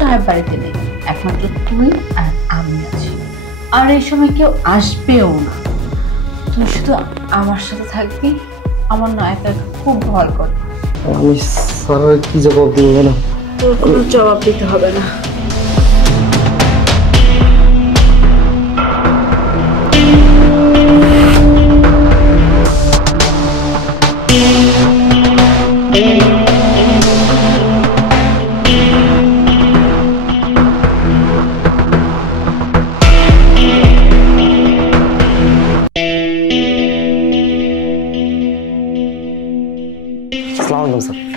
সাহেব বাড়িতে নেই, একমাত্র তুই আর আমি আছি। আর এই সময় কেউ আসবেও না। তুই শুধু আমার সাথে থাকবি। আমার না একা খুব ভয় করে। আমি স্যার কি জবাব দিব না? তোর কোনো জবাব দিতে হবে না।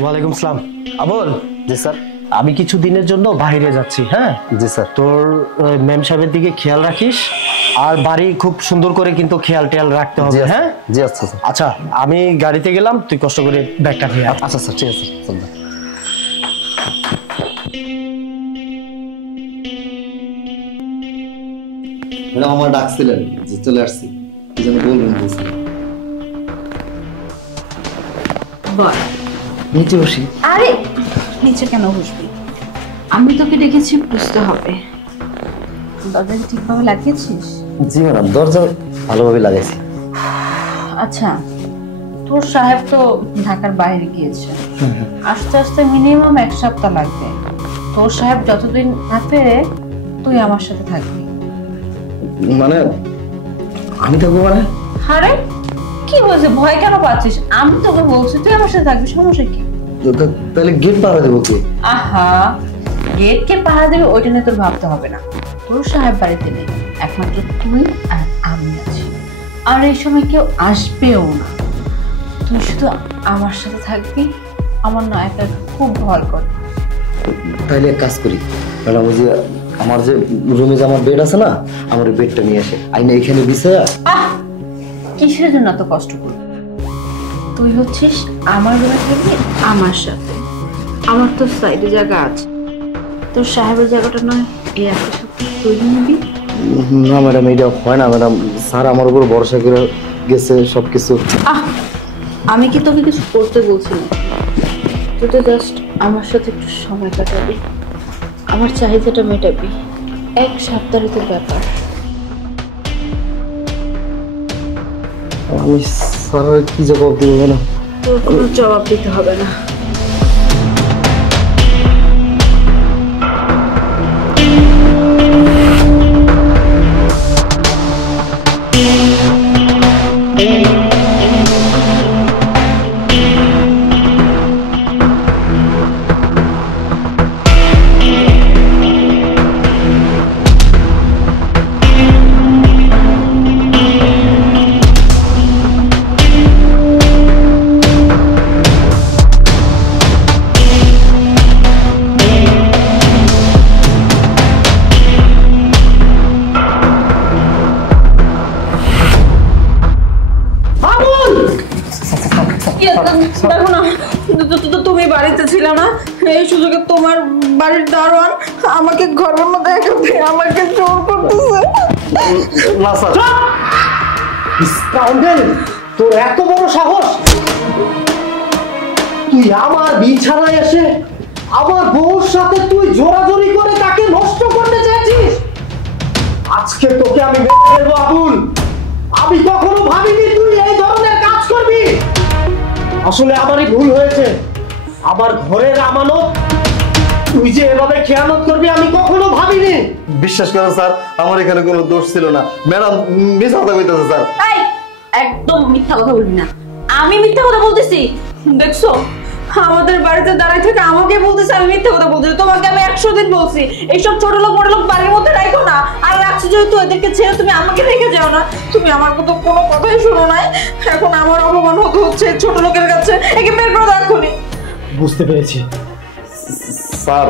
ওয়ালাইকুম আসসালাম। আবুল। জি স্যার। আমি কিছু দিনের জন্য বাইরে যাচ্ছি। হ্যাঁ জি স্যার। তোর ম্যাম সাহেবের দিকে খেয়াল রাখিস, আর বাড়ি খুব সুন্দর করে কিন্তু খেয়াল টেয়াল রাখতে হবে। হ্যাঁ জি আচ্ছা স্যার। আচ্ছা আমি গাড়িতে গেলাম, তুই কষ্ট করে ব্যাগটা নিয়ে আয়। আচ্ছা স্যার ঠিক আছে স্যার। ম্যাডাম আমার ডাকছিলেন যে চলে আসছি, কি যেন বলবেন বলছিলেন। বল। নিচে বসি। আরে নিচে কেন বসবি? আমি তোকে ডেকেছি, বুঝতে হবে। দরজা ঠিকভাবে লাগিয়েছিস? জি ম্যাডাম, দরজা ভালোভাবে লাগাইছি। আচ্ছা, তোর সাহেব তো ঢাকার বাইরে গিয়েছে, আস্তে আস্তে মিনিমাম 1 সপ্তাহ লাগবে। তোর সাহেব যতদিন না ফেরে তুই আমার সাথে থাকবি। মানে আমি থাকবো মানে? আরে কি বলছিস? ভয় কেন পাচ্ছিস? আমি তোকে বলছি তুই আমার সাথে থাকবি, সমস্যা কি? তাহলে গেট পাহারা দেবো কে? আহা, গেট কে পাহারা দেবে ওইটা নিয়ে তোর ভাবতে হবে না। তোর সাহেব বাড়িতে নেই, একমাত্র তুই আর আমি আছি। আর এই সময় কেউ আসবেও না। তুই শুধু আমার সাথে থাকবি। আমার না একা খুব ভয় করে। তাইলে এক কাজ করি ম্যাডাম, ওই যে আমার যে রুমে যে আমার বেড আছে না, আমার ওই বেডটা নিয়ে আসে আইনা এখানে বিছায়া। কিসের জন্য এত কষ্ট করবি? তুই হচ্ছিস আমার রুমে থাকবি আমার সাথে। আমার তো সাইডে জায়গা আছে, তোর সাহেবের জায়গাটা নয় এই একটা সপ্তাহ তুই নিবি। না ম্যাডাম, এইটা হয় না ম্যাডাম। স্যার আমার উপর ভরসা করে গেছে সবকিছু। আমি কি তোকে কিছু করতে বলছি না, তুই তো জাস্ট আমার সাথে একটু সময় কাটাবি, আমার চাহিদাটা মেটাবি। 1 সপ্তাহের তো ব্যাপার। আমি স্যার কি জবাব দিব না? তোর কোনো জবাব দিতে হবে না। দেখো না, তুমি বাড়িতে ছিল না, এই সুযোগে তোমার বাড়ির দারোয়ান আমাকে ঘরের মধ্যে আমাকে জোর করতেছে। না স্যার। স্কাউন্ডেল, তোর এত বড় সাহস! তুই আমার বিছানায় এসে আমার বউর সাথে তুই জোরাজোরি করে তাকে নষ্ট করতে চাইছিস? আজকে তোকে আমি মেরে ফেলবো আবুল। আমি কখনো ভাবিনি তুই এই ধরনের কাজ করবি। আসলে আমারই ভুল হয়েছে। আমার ঘরের আমানত তুই যে এভাবে খেয়ানত করবি আমি কখনো ভাবিনি। বিশ্বাস করেন স্যার, আমার এখানে কোনো দোষ ছিল না। ম্যাডাম মিথ্যা কথা বলতেছে স্যার। একদম মিথ্যা কথা বলবি না। আমি মিথ্যা কথা বলতেছি? দেখছো, আমাদের বাড়িতে দাঁড়ায় থেকে আমাকে বলতেছে আমি মিথ্যা কথা বলতেছি। তোমাকে আমি 100 দিন বলছি এইসব ছোট লোক বড় লোক বাড়ির মধ্যে রাখো না। আর রাখছো যেহেতু এদেরকে ছেড়ে তুমি আমাকে রেখে যাও না। তুমি আমার কথা কোনো কথাই শোনো নাই। এখন আমার অপমান হতে হচ্ছে ছোট লোকের কাছে। একে বের করে দাও এক্ষুনি। বুঝতে পেরেছি স্যার,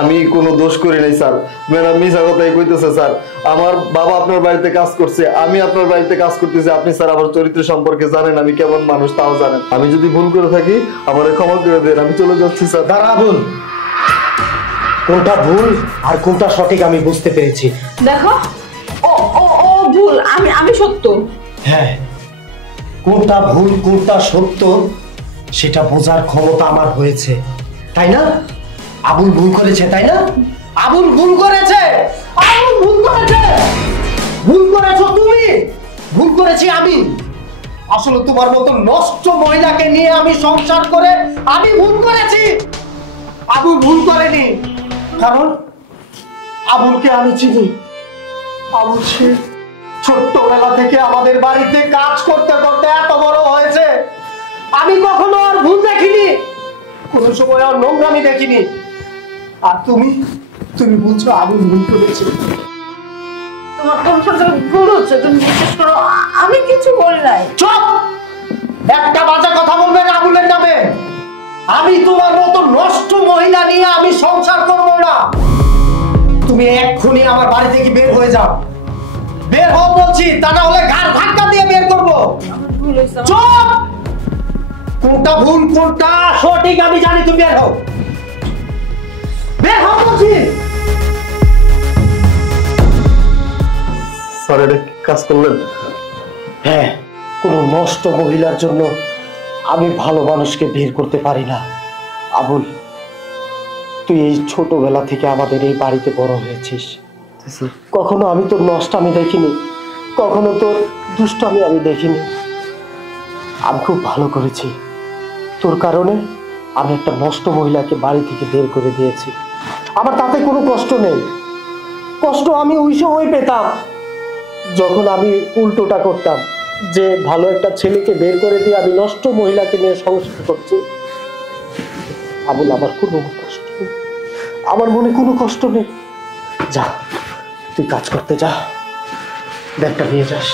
আমি কোনো দোষ করি নাই স্যার। ম্যাডাম মিথ্যা কথাই কইতেছে স্যার। আমার বাবা আপনার বাড়িতে কাজ করছে, আমি আপনার বাড়িতে কাজ করতেছি। আপনি স্যার আমার চরিত্র সম্পর্কে জানেন, আমি কেমন মানুষ তাও জানেন। আমি যদি ভুল করে থাকি আমারে ক্ষমা করে দেন, আমি চলে যাচ্ছি স্যার। দাঁড়া আবুল, কোনটা ভুল আর কোনটা সঠিক আমি বুঝতে পেরেছি। দেখো, ও ও ও ভুল, আমি সত্য। হ্যাঁ, কোনটা ভুল কোনটা সত্য সেটা বোঝার ক্ষমতা আমার হয়েছে, তাই না? আবুল ভুল করেছে তাই না? আবুল ভুল করেছে, আবুল ভুল করেছে। ভুল করেছো তুমি, ভুল করেছি আমি। আসলে তোমার মতো নষ্ট মহিলাকে নিয়ে আমি সংসার করে আমি ভুল করেছি। আবুল ভুল করেনি, কারণ আবুলকে আমি চিনি। আবুল সে ছোট্টবেলা থেকে আমাদের বাড়িতে কাজ করতে করতে এত বড় হয়েছে, আমি কখনো আর ভুল দেখিনি, কোনো সময় আর নোংরামি দেখিনি। আর তুমি তুমি বলছো আবুল ভুল করেছে। তোমার সাথে ভুল হচ্ছে, তুমি বিশ্বাস করো আমি কিছু বলি নাই। চুপ! একটা বাজে কথা বলবে না আবুলের নামে। আমি তোমার মতো নষ্ট মহিলা নিয়ে আমি সংসার করব না। তুমি এক্ষুনি আমার বাড়ি থেকে বের হয়ে যাও, বের হও বলছি, তা না হলে ঘাড় ধাক্কা দিয়ে বের করবো। ভুল হয়েছে। চুপ! কোনটা ভুল কোনটা সঠিক আমি জানি, তুমি বের হও, বের হও বলছি। স্যার এটা কি কাজ করলেন? হ্যাঁ, কোনো নষ্ট মহিলার জন্য আমি ভালো মানুষকে বের করতে পারি না। আবুল, তুই এই ছোটবেলা থেকে আমাদের এই বাড়িতে বড় হয়েছিস, কখনো আমি তোর নষ্টামি দেখিনি, কখনো তোর দুষ্টামি আমি দেখিনি। আমি খুব ভালো করেছি, তোর কারণে আমি একটা নষ্ট মহিলাকে বাড়ি থেকে বের করে দিয়েছি। আমার তাতে কোনো কষ্ট নেই, কষ্ট আমি ওই সময় পেতাম যখন আমি উল্টোটা করতাম, যে ভালো একটা ছেলেকে বের করে দিয়ে আমি নষ্ট মহিলাকে নিয়ে সংসার করছি। আবুল, আমার কোনো কষ্ট নেই, আমার মনে কোনো কষ্ট নেই। যা, তুই কাজ করতে যা, ব্যাগটা নিয়ে যাস।